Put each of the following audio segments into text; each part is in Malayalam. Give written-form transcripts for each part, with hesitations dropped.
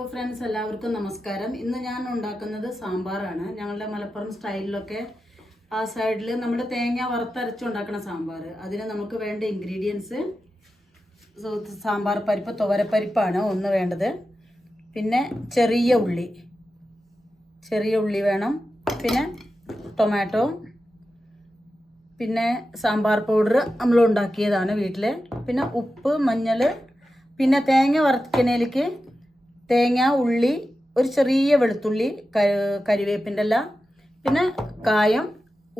ഹലോ ഫ്രണ്ട്സ്, എല്ലാവർക്കും നമസ്കാരം. ഇന്ന് ഞാൻ ഉണ്ടാക്കുന്നത് സാമ്പാറാണ്. ഞങ്ങളുടെ മലപ്പുറം സ്റ്റൈലിലൊക്കെ ആ സൈഡിൽ നമ്മൾ തേങ്ങ വറുത്തരച്ച് ഉണ്ടാക്കുന്ന സാമ്പാർ. അതിന് നമുക്ക് വേണ്ട ഇൻഗ്രീഡിയൻസ് സാമ്പാർ പരിപ്പ്, തുവരപ്പരിപ്പാണ് ഒന്ന് വേണ്ടത്. പിന്നെ ചെറിയ ഉള്ളി വേണം. പിന്നെ ടൊമാറ്റോ, പിന്നെ സാമ്പാർ പൗഡർ നമ്മൾ ഉണ്ടാക്കിയതാണ് വീട്ടിൽ. പിന്നെ ഉപ്പ്, മഞ്ഞൾ, പിന്നെ തേങ്ങ വറുക്കണേലേക്ക് തേങ്ങ, ഉള്ളി, ഒരു ചെറിയ വെളുത്തുള്ളി, കരിവേപ്പിൻ്റെ ഇല, പിന്നെ കായം,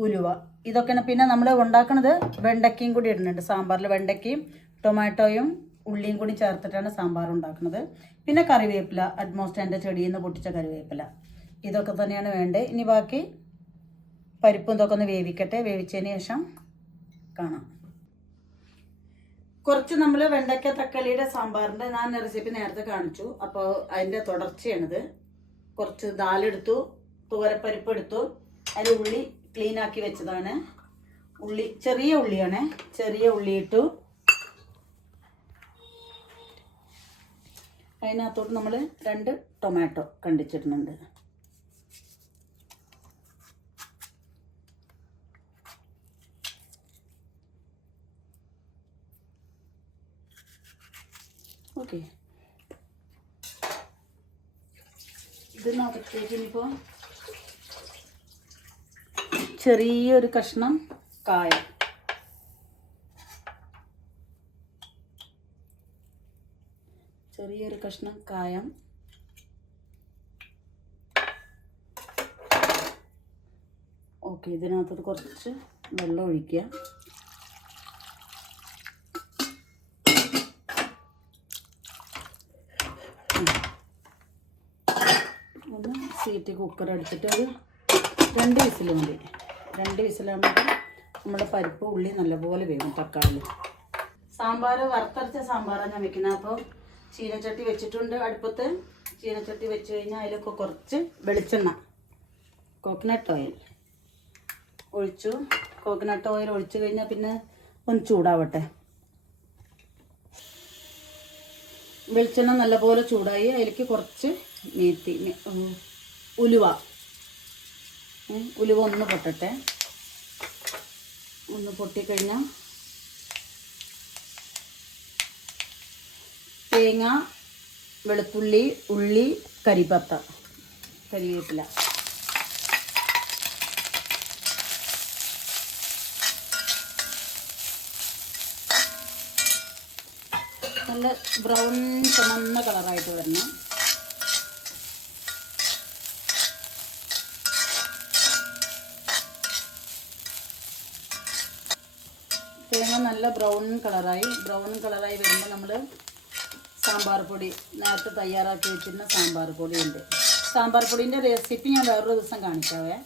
ഉലുവ. ഇതൊക്കെയാണ്. പിന്നെ നമ്മൾ ഉണ്ടാക്കുന്നത് വെണ്ടയ്ക്കയും കൂടി ഇടുന്നുണ്ട് സാമ്പാറിൽ. വെണ്ടയ്ക്കയും ടൊമാറ്റോയും ഉള്ളിയും കൂടി ചേർത്തിട്ടാണ് സാമ്പാർ ഉണ്ടാക്കുന്നത്. പിന്നെ കറിവേപ്പില, അറ്റ്മോസ്റ്റ് എൻ്റെ ചെടിയിൽ നിന്ന് പൊട്ടിച്ച കറിവേപ്പില. ഇതൊക്കെ തന്നെയാണ് വേണ്ടത്. ഇനി ബാക്കി പരിപ്പും ഇതൊക്കെ ഒന്ന് വേവിക്കട്ടെ. വേവിച്ചതിന് ശേഷം കാണാം. കുറച്ച് നമ്മൾ വെണ്ടയ്ക്ക തക്കാളിയുടെ സാമ്പാറിൻ്റെ ഞാൻ റെസിപ്പി നേരത്തെ കാണിച്ചു. അപ്പോൾ അതിൻ്റെ തുടർച്ചയാണിത്. കുറച്ച് ദാലെടുത്തു, തുവരപ്പരിപ്പ് എടുത്തു, അതിൽ ഉള്ളി ക്ലീൻ ആക്കി വെച്ചതാണ്. ചെറിയ ഉള്ളിയാണ്. ചെറിയ ഉള്ളി ഇട്ടു. അതിനകത്തോട്ട് നമ്മൾ 2 ടൊമാറ്റോ കണ്ടിച്ചിടുന്നുണ്ട്. ഓക്കെ, ഇതിനകത്തേക്ക് ഇനിയിപ്പോൾ ചെറിയൊരു കഷ്ണം കായം, ഓക്കെ. ഇതിനകത്തോട്ട് കുറച്ച് വെള്ളം ഒഴിക്കുക. ഒന്ന് സീറ്റ് കുക്കർ അടിച്ചിട്ട് ഒരു 2 വിസിൽ മതി. 2 വിസിലാകുമ്പോൾ നമ്മുടെ പരിപ്പ്, ഉള്ളി നല്ലപോലെ വേവും. തക്കാളി സാമ്പാർ വറുത്തരച്ച സാമ്പാറാണ് ഞാൻ വെക്കുന്നത്. അപ്പോൾ ചീനച്ചട്ടി വെച്ചിട്ടുണ്ട് അടുപ്പത്ത്. ചീനച്ചട്ടി വെച്ച് കഴിഞ്ഞാൽ അതിലൊക്കെ കുറച്ച് വെളിച്ചെണ്ണ, കോക്കനട്ട് ഓയിൽ ഒഴിച്ചു. കോക്കനട്ട് ഓയിൽ ഒഴിച്ചു കഴിഞ്ഞാൽ പിന്നെ ഒന്ന് ചൂടാവട്ടെ. വെളിച്ചെണ്ണ നല്ലപോലെ ചൂടായി. അതിലേക്ക് കുറച്ച് ഉലുവ ഒന്ന് പൊട്ടട്ടെ. ഒന്ന് പൊട്ടിക്കഴിഞ്ഞാൽ തേങ്ങ, വെളുത്തുള്ളി, ഉള്ളി, കരിവേപ്പില. നല്ല ബ്രൗൺ ചുമന്ന കളറായിട്ട് വരണം. തേങ്ങ നല്ല ബ്രൗൺ കളറായി വരുമ്പോൾ നമ്മൾ സാമ്പാർ പൊടി, നേരത്തെ തയ്യാറാക്കി വെച്ചിരുന്ന സാമ്പാർ പൊടിയുണ്ട്. സാമ്പാർ പൊടിൻ്റെ റെസിപ്പി ഞാൻ വേറൊരു ദിവസം കാണിക്കാവേ.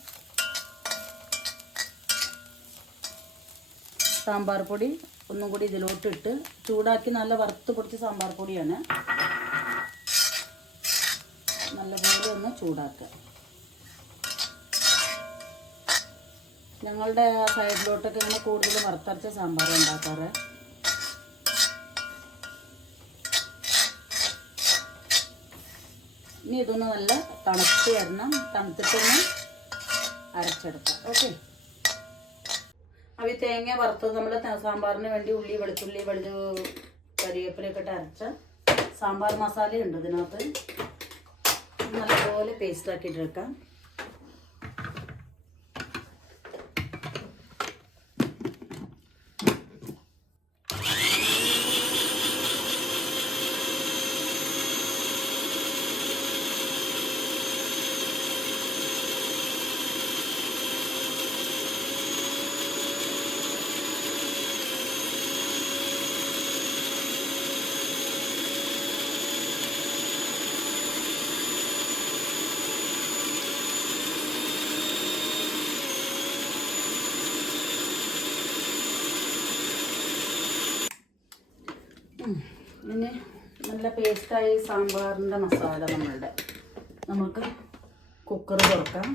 സാമ്പാർ പൊടി ഒന്നും കൂടി ഇതിലോട്ടിട്ട് ചൂടാക്കി നല്ല വറുത്ത് പൊടിച്ച സാമ്പാർ പൊടിയാണ്. നല്ലപോലെ ഒന്ന് ചൂടാക്കുക. ഞങ്ങളുടെ സൈഡിലോട്ടൊക്കെ ഇങ്ങനെ കൂടുതൽ വറുത്തരച്ച സാമ്പാർ ഉണ്ടാക്കാറ്. ഇനി ഇതൊന്ന് നല്ല തണുത്ത് വരണം. തണുത്തിട്ടൊന്ന് അരച്ചെടുക്കാം. ഓക്കെ. അപ്പോൾ തേങ്ങ വറുത്തത് നമ്മൾ സാമ്പാറിന് വേണ്ടി ഉള്ളി, വെളുത്തുള്ളി, കരിവേപ്പിലൊക്കെ ഇട്ട് അരച്ച സാമ്പാർ മസാലയുണ്ട് ഇതിനകത്ത്. നല്ലപോലെ പേസ്റ്റാക്കിയിട്ടെടുക്കാം. പിന്നെ നല്ല പേസ്റ്റായി സാമ്പാറിൻ്റെ മസാല നമുക്ക് കുക്കർ തുറക്കാം.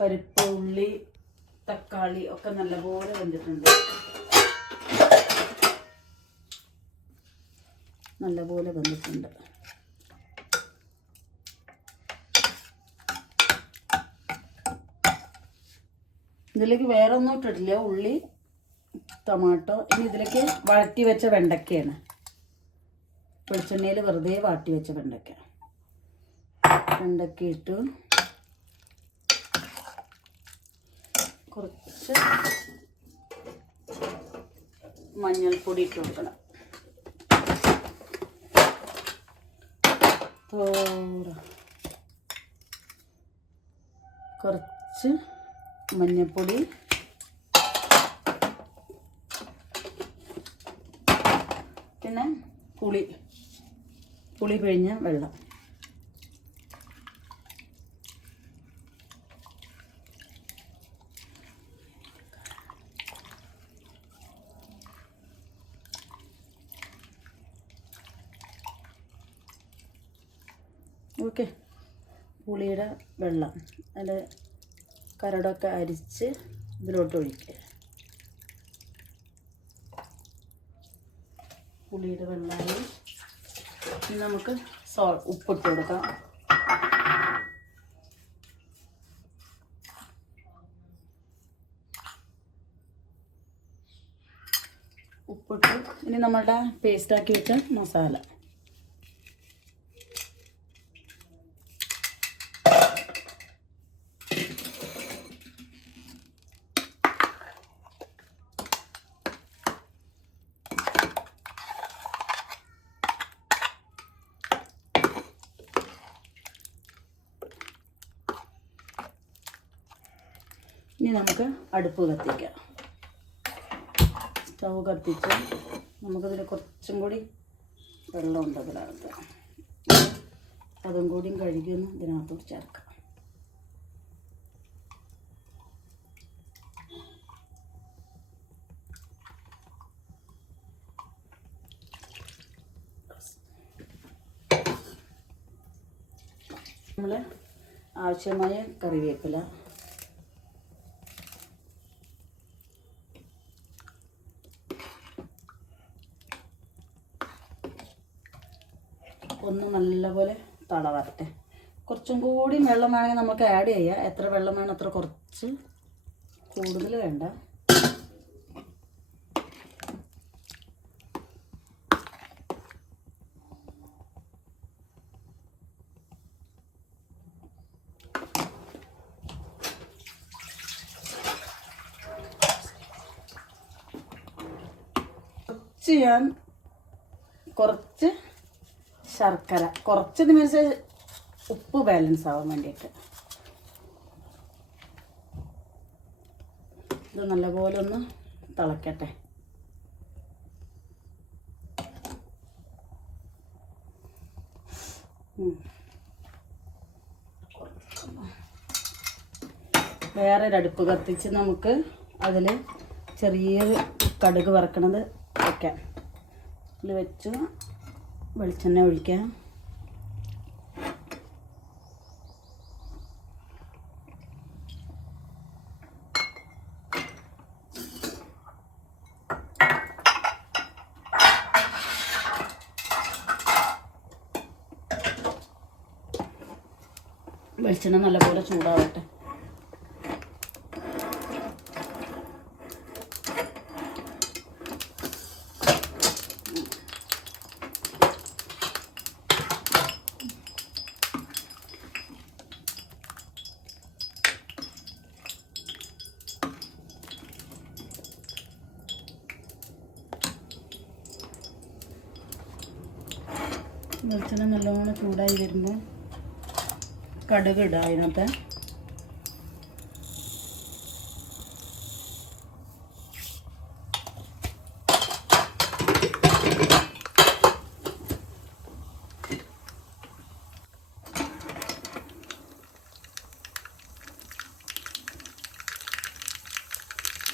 പരിപ്പ്, ഉള്ളി, തക്കാളി ഒക്കെ നല്ലപോലെ വെന്തിട്ടുണ്ട്. നല്ലപോലെ വെന്തിട്ടുണ്ട്. ഇതിലേക്ക് വേറെ ഒന്നും ഇട്ടിട്ടില്ല. ഉള്ളി, ടൊമാറ്റോ. ഇനി ഇതിലേക്ക് വഴറ്റി വെച്ച വെണ്ടയ്ക്കയാണ്. വെളിച്ചെണ്ണയിൽ വെറുതെ വാട്ടി വെച്ച വെണ്ടയ്ക്ക ഇട്ടു. കുറച്ച് മഞ്ഞൾപ്പൊടി ഇട്ട് കൊടുക്കണം. കുറച്ച് മഞ്ഞൾപ്പൊടി, പിന്നെ പുളി പിഴിഞ്ഞ വെള്ളം. ഓക്കെ, പുളിയുടെ വെള്ളം അതിൻ്റെ കരടൊക്കെ അരിച്ച് ഇതിലോട്ട് ഒഴിക്കുക. പുളിയുടെ വെള്ളമായി. ഇനി നമുക്ക് ഉപ്പിട്ട് കൊടുക്കാം. ഉപ്പിട്ട് ഇനി നമ്മളുടെ പേസ്റ്റാക്കി വെച്ച മസാല. ഇനി നമുക്ക് അടുപ്പ് കത്തിക്കാം. സ്റ്റൗ കത്തിച്ച് നമുക്കതിൽ കുറച്ചും കൂടി വെള്ളമുണ്ട് അതിനകത്ത്. അതും കൂടിയും കഴുകിയൊന്ന് ഇതിനകത്തോട്ട് ചേർക്കാം. നമ്മൾ ആവശ്യമായ കറിവേപ്പില, ഒന്ന് നല്ലപോലെ തളവരട്ടെ. കുറച്ചും കൂടി വെള്ളം വേണമെങ്കിൽ നമുക്ക് ആഡ് ചെയ്യാം. എത്ര വെള്ളം വേണം അത്ര കുറച്ച്, കൂടുതൽ വേണ്ട. കുറച്ച് ശർക്കര, കുറച്ചത് മീൻസ് ഉപ്പ് ബാലൻസ് ആവാൻ വേണ്ടിയിട്ട്. ഇത് നല്ലപോലെ ഒന്ന് തിളക്കട്ടെ. വേറൊരടുപ്പ് കത്തിച്ച് നമുക്ക് അതിൽ ചെറിയൊരു കടുക് വറക്കണത് വയ്ക്കാം. ഇതിൽ വെച്ച് വെളിച്ചെണ്ണ ഒഴിക്കാം. വെളിച്ചെണ്ണ നല്ലപോലെ ചൂടാവട്ടെ. വെളിച്ചെണ്ണ നല്ലോണം ചൂടായി വരുമ്പോൾ കടുക് ഇടുക. അതിനകത്ത്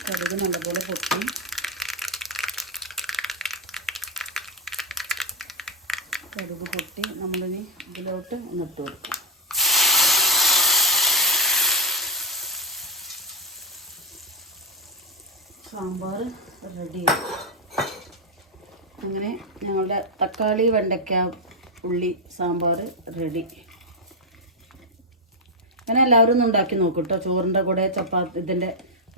കടുക് നല്ലപോലെ പൊട്ടി നമ്മളിനി ഇതിലോട്ട് ഒന്നിട്ട് കൊടുക്കും. സാമ്പാർ റെഡി. അങ്ങനെ ഞങ്ങളുടെ തക്കാളി വെണ്ടയ്ക്ക ഉള്ളി സാമ്പാർ റെഡി. അങ്ങനെ എല്ലാവരും ഒന്ന് ഉണ്ടാക്കി നോക്കൂ കേട്ടോ. ചോറിൻ്റെ കൂടെ, ചപ്പാത്തി, ഇതിൻ്റെ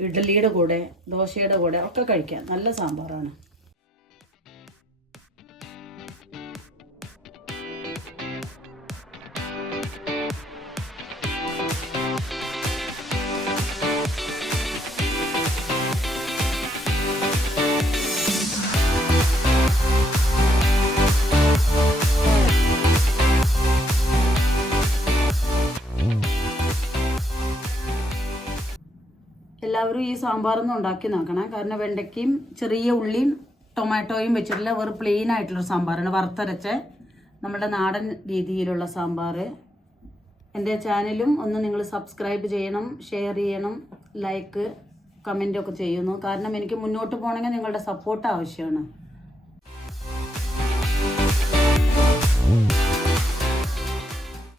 ഇഡ്ഡലിയുടെ കൂടെ, ദോശയുടെ കൂടെ ഒക്കെ കഴിക്കാം. നല്ല സാമ്പാറാണ്. എല്ലാവരും ഈ സാമ്പാറൊന്നും ഉണ്ടാക്കി നോക്കണം. കാരണം വെണ്ടയ്ക്കയും ചെറിയ ഉള്ളിയും ടൊമാറ്റോയും വെച്ചിട്ടുള്ള ഒരു പ്ലെയിൻ ആയിട്ടുള്ള സാമ്പാറാണ്, വറുത്തരച്ച നമ്മുടെ നാടൻ രീതിയിലുള്ള സാമ്പാർ. എൻ്റെ ചാനലും ഒന്ന് നിങ്ങൾ സബ്സ്ക്രൈബ് ചെയ്യണം, ഷെയർ ചെയ്യണം, ലൈക്ക് കമൻ്റൊക്കെ ചെയ്യുന്നു. കാരണം എനിക്ക് മുന്നോട്ട് പോകണമെങ്കിൽ നിങ്ങളുടെ സപ്പോർട്ട് ആവശ്യമാണ്.